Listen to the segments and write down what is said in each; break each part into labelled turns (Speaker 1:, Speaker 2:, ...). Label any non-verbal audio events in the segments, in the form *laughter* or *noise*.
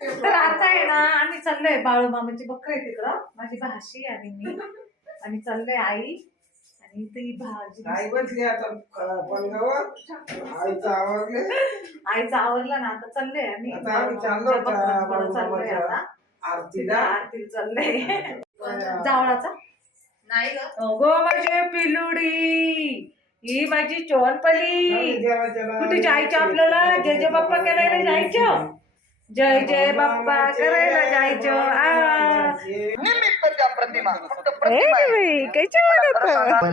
Speaker 1: तर आता आहे ना आम्ही चाललोय बाळू मामाची बकरी आहे तिकडं. माझी भाशी आणि मी. आणि चाललोय आई आणि ती भाजी
Speaker 2: आई बसली आता पलंगावर आईचं आवडले
Speaker 1: आईचं आवरलं ना आता चाललोय आम्ही.
Speaker 2: आता चाललो
Speaker 1: चाललोय आता.
Speaker 2: आरतीला.
Speaker 1: आरती चाललंय. *laughs* जावळाचा?
Speaker 3: नाही ग.
Speaker 1: माझी पिलुडी. ही माझी चोनपली. कुठे जायचं आपल्याला? जय जय बाप्पा करायला जायचं? जय जय बाप्पा करायला जायचं.
Speaker 4: प्रतिमा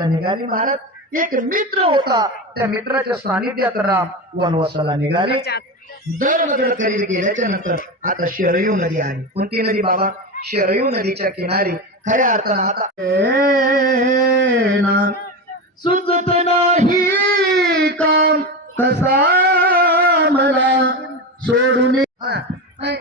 Speaker 4: निघाली महाराज. एक मित्र होता त्या मित्राच्या सानिध्यात राम वनवासाला निघाले. दर खरेदी केल्याच्यानंतर आता शरयू नदी आली कोणती नदी बाबा? शरयू नदीच्या किनारी. खऱ्या अर्थानं आता सुचत नाही काम कसा मला. सोडून हा,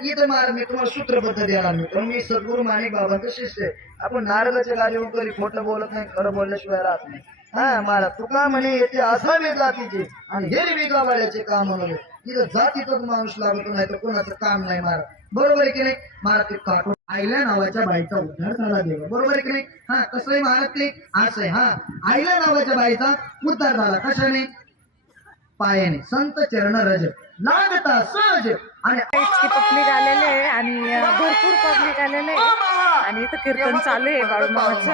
Speaker 4: हा, इथं मी तुम्हाला सूत्रबद्ध देणार पण मी सद्गुरू माणिक बाबांचं शिष्य आहे. आपण नारदाच्या गाडीवर कधी खोटं बोलत नाही खरं बोलल्याशिवाय राहत नाही. हा महाराज तुका म्हणे येते असावे जातीचे आणि हे विका वाड्याचे काम म्हणून. तिथं जातीतच माणूस लागतो नाही तर कोणाचं काम नाही महाराज बरोबर आहे की नाही? महाराज ते काटून आईला नावाच्या बाईचा उद्धार झाला देवा. बरोबर आहे की नाही? हा कसं आहे महाराज ते? असं आहे हा. आईला नावाच्या बाईचा उद्धार झाला कशाने? पायाने. संत चरण रज. लागता सहज. आणि
Speaker 1: इतकी पब्लिक आलेले आहे आणि भरपूर पब्लिक आलेले आहे. आणि इथं कीर्तन चालू आहे बाळूमामाचं.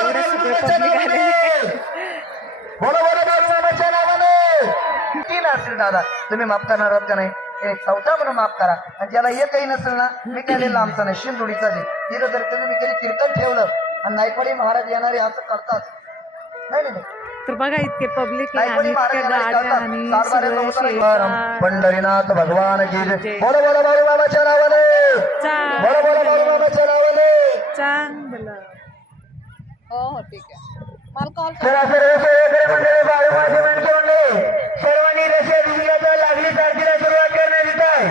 Speaker 1: एवढे सगळे पब्लिक आलेले
Speaker 4: तीन असेल दादा. तुम्ही माफ करणार आहात का नाही? एक चौथा म्हणून माफ करा. आणि ज्याला एकही नसेल ना मी काय लिहिलं आमचा नाही शिंदोडीचा दे तिथं जर तुम्ही कधी कीर्तन ठेवलं आणि नायकवाडी महाराज येणारे असं करतात. नाही, नाही.
Speaker 1: तर बघा इतके पब्लिक आणि इतक्या गाड्या आणि.
Speaker 4: पंढरीनाथ भगवान की जय.
Speaker 1: जय.
Speaker 4: बोला बोला बाळूमामाच्या नावाने
Speaker 1: चांग-
Speaker 4: बोला बोला बाळूमामाच्या नावाने
Speaker 1: चांगलं
Speaker 3: हो हो ठीक आहे मला कॉल
Speaker 4: मंडळी सर्वांनी दिसल्याचं लागली तारखेला सुरुवात करण्यात येत आहे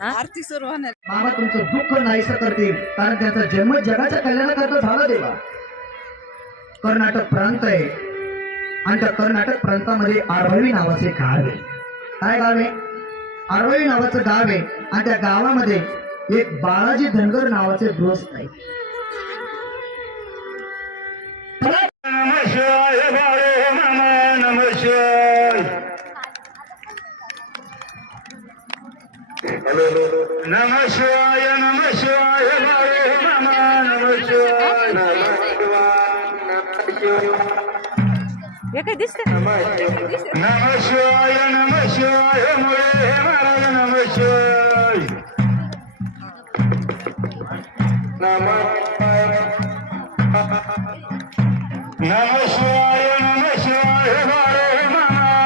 Speaker 1: हा?
Speaker 3: आरती सुरू होणार
Speaker 4: मामा तुमचं दुःख नाहीसं करतील कारण त्यांचा जन्म जगाच्या कल्याणाकरता झाला देवा कर्नाटक प्रांत आहे. आणि त्या कर्नाटक प्रांतामध्ये आरवळी नावाचे गाव आहे. काय गाव आहे? आरवळी नावाचं गाव आहे. आणि त्या गावामध्ये एक बाळाजी धनगर नावाचे गृहस्थ आहे.
Speaker 5: नम
Speaker 1: हे काय दिसते
Speaker 5: नम शिवाय नम शिवाय मुळे महाराज नम शिवाय नम नम शिवाय नम शिवाय बाळे मामा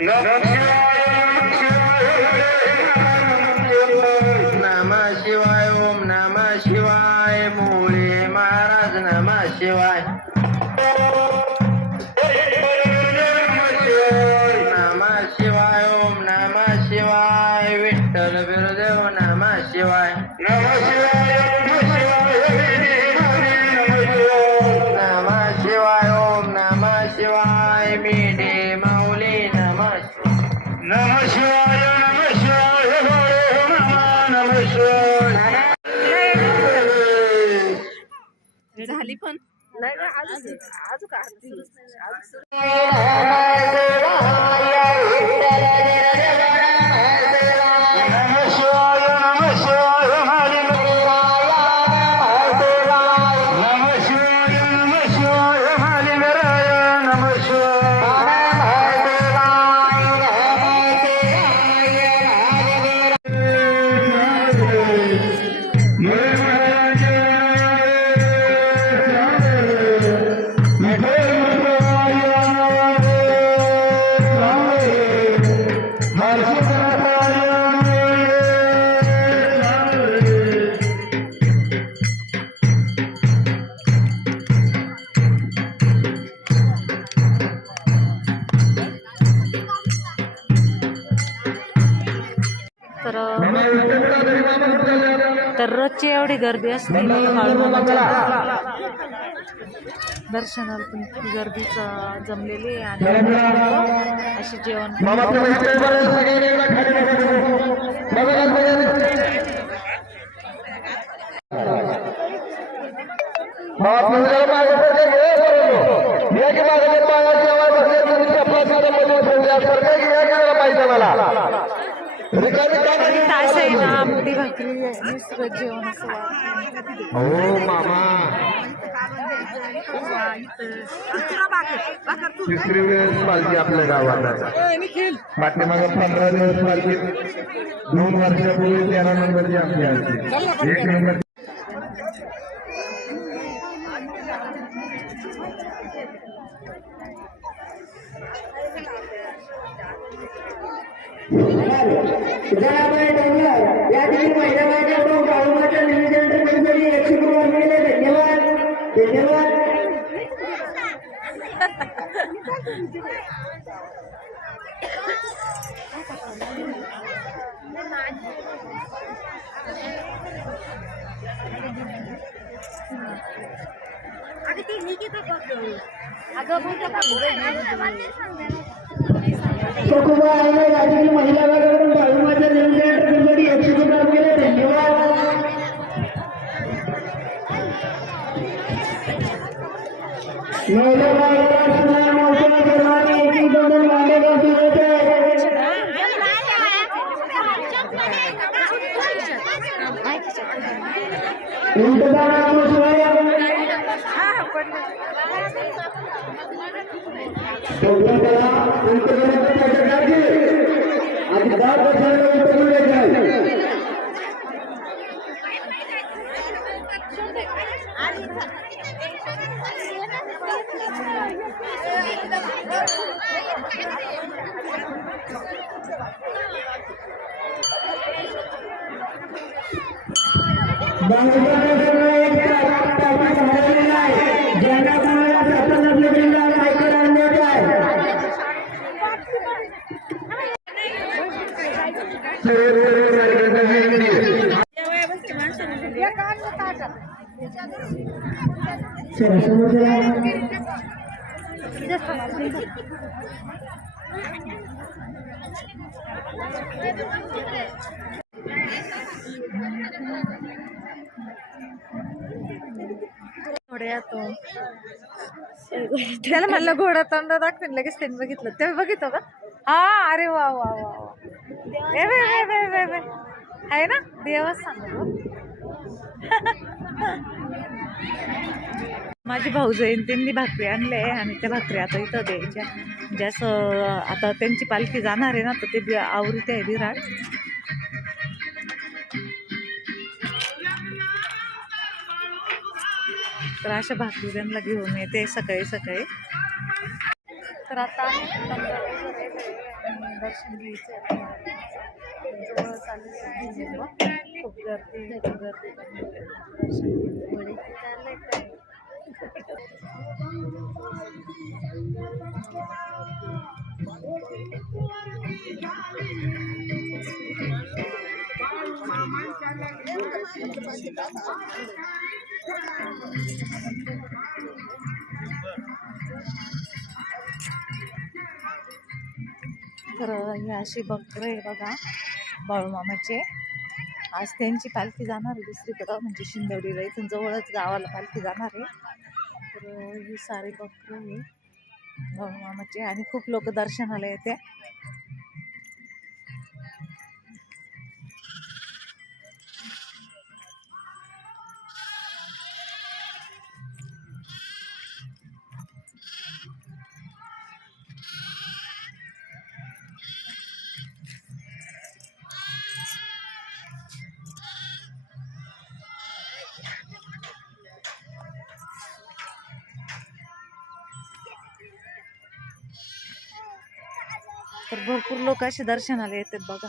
Speaker 5: नम शिवाय नम शिवाय ओम नम शिवाय मुळे महाराज नामा शिवाय नम शिवाय ओम नम शिवाय विठ्ठल बिरदेव नम शिवाय नम शिवाय
Speaker 1: अजून
Speaker 5: नम शिवाय नम
Speaker 1: एवढी गर्दी असते. दर्शनाला पण इतकी गर्दीच जमलेली आणि अशी जेवण तास आहे ना आमटी भाकरी आहे मिश्र जेवण असं वाटतं.
Speaker 5: हो मामा तिसरी वेळेस पालखी आपल्या गावात पाठीमागे पंधरा दिवस पालखी दोन वर्षापूर्वी तेरा नंबरची आपली आलती एक नंबर
Speaker 2: या ठिकाणी महिला बाळूमाच्या निवेदन एकशे रुपये धन्यवाद धन्यवाद सकुबा आहे या ठिकाणी महिला वर्गाकडून बाळूमाच्या निवेदन कधीतरी एकशे रुपये धन्यवाद. महिला वर्गाला मोठ्या प्रमाणे एकी दोन मांडेगाव सुरू आहे ज्यांना कोणाला प्रसन्न नसलेला आयकर आणण्यात आहे
Speaker 1: घोड्यातो त्याला म्हणलं घोडा तोंड दाखवेन लगेच त्यांनी बघितलं. ते बघितलं का? हा अरे वा वा वा वा. ए वे वे वे वे वे आहे ना? देवच सांगतो. माझी भाऊ त्यांनी भाकरी आणले आणि त्या भाकरी आता इथं द्यायच्या. ज्यास असं आता त्यांची पालखी जाणार आहे ना तर ते बी- आवृत्ती आहे विराट. तर अशा भाकरीला घेऊन येते सकाळी सकाळी. तर आता दर्शन घ्यायचं आहे. खूप गर्दी गर्दी दर्शन तर ही अशी बकरं आहे बघा बाळूमामाचे. आज त्यांची पालखी जाणार आहे दुसरीकडं म्हणजे शिंदवडीला इथून जवळच गावाला पालखी जाणार आहे. तर ही सारी बकरे आहे बाळूमामाचे आणि खूप लोक दर्शनाला येते. तर भरपूर लोक असे दर्शनाला येतात बघा.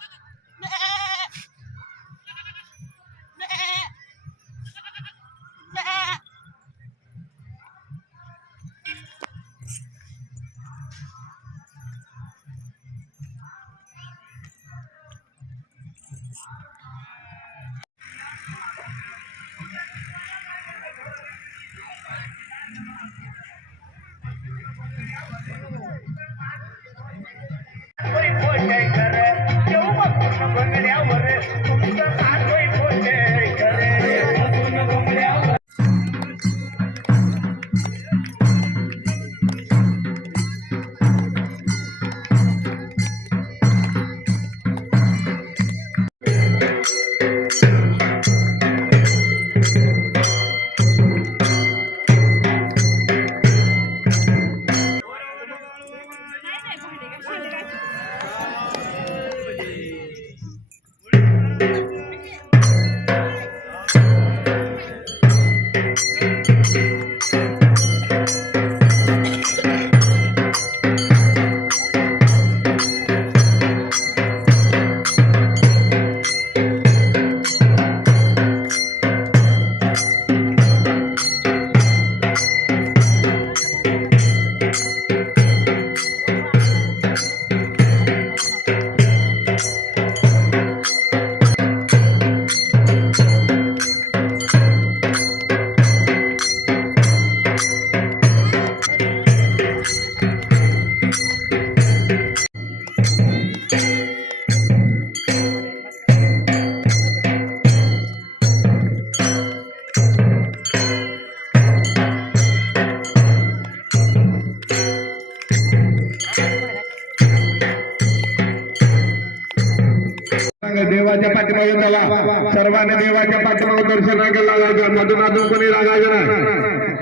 Speaker 1: आहे.
Speaker 2: त्याला सर्वांनी देवाच्या पाठीमागे दर्शन केला लागायचं मधून अजून कोणी लागायचं नाही.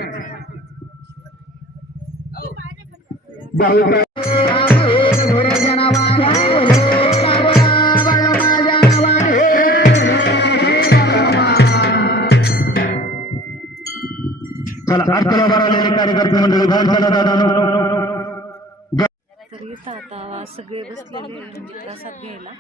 Speaker 2: चला आजकाल आलेले कार्यकर्ते मंडळी दादा
Speaker 1: तर इथं आता सगळे बसलेले म्हणजे प्रसाद घ्यायला.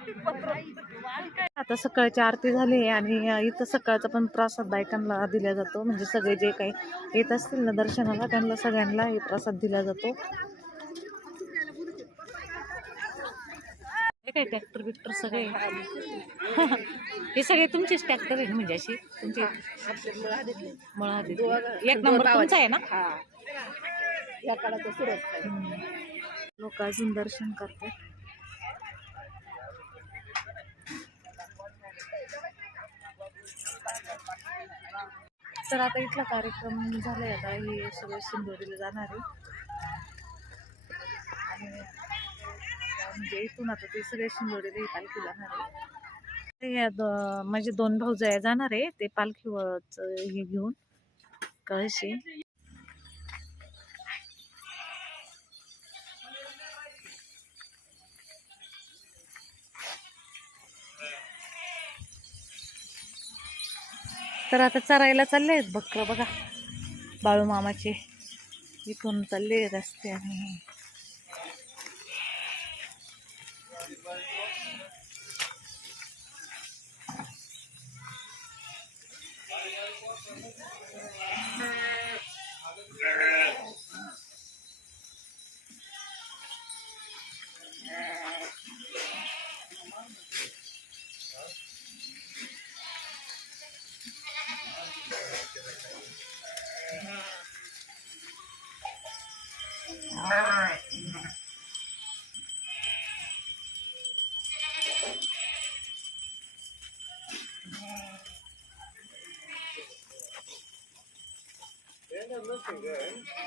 Speaker 1: आता सकाळची आरती झाली आहे आणि इथं सकाळचा पण प्रसाद बायकांना दिला जातो. म्हणजे सगळे जे काही येत असतील ना दर्शनाला त्यांना सगळ्यांना हे प्रसाद दिला जातो. हे काय ट्रॅक्टर बिक्टर सगळे? हे सगळे तुमचेच ट्रॅक्टर आहे म्हणजे अशी? तुमचे मळा एक नंबर तुमचा आहे ना? लोक अजून दर्शन करतात. तर आता इथला कार्यक्रम झालाय आता हे सगळं सिंधुदुर्गला जाणार आहे. आणि म्हणजे इथून आता ते सगळे सिंधुदुर्गला ही पालखी जाणार आहे. ते माझे दोन भाऊ जाणार आहे ते पालखीवरच हे घेऊन कळशी. तर आता चरायला चालले आहेत बकरं बघा. बाळू मामाचे इथून चालले रस्त्याने. looking good.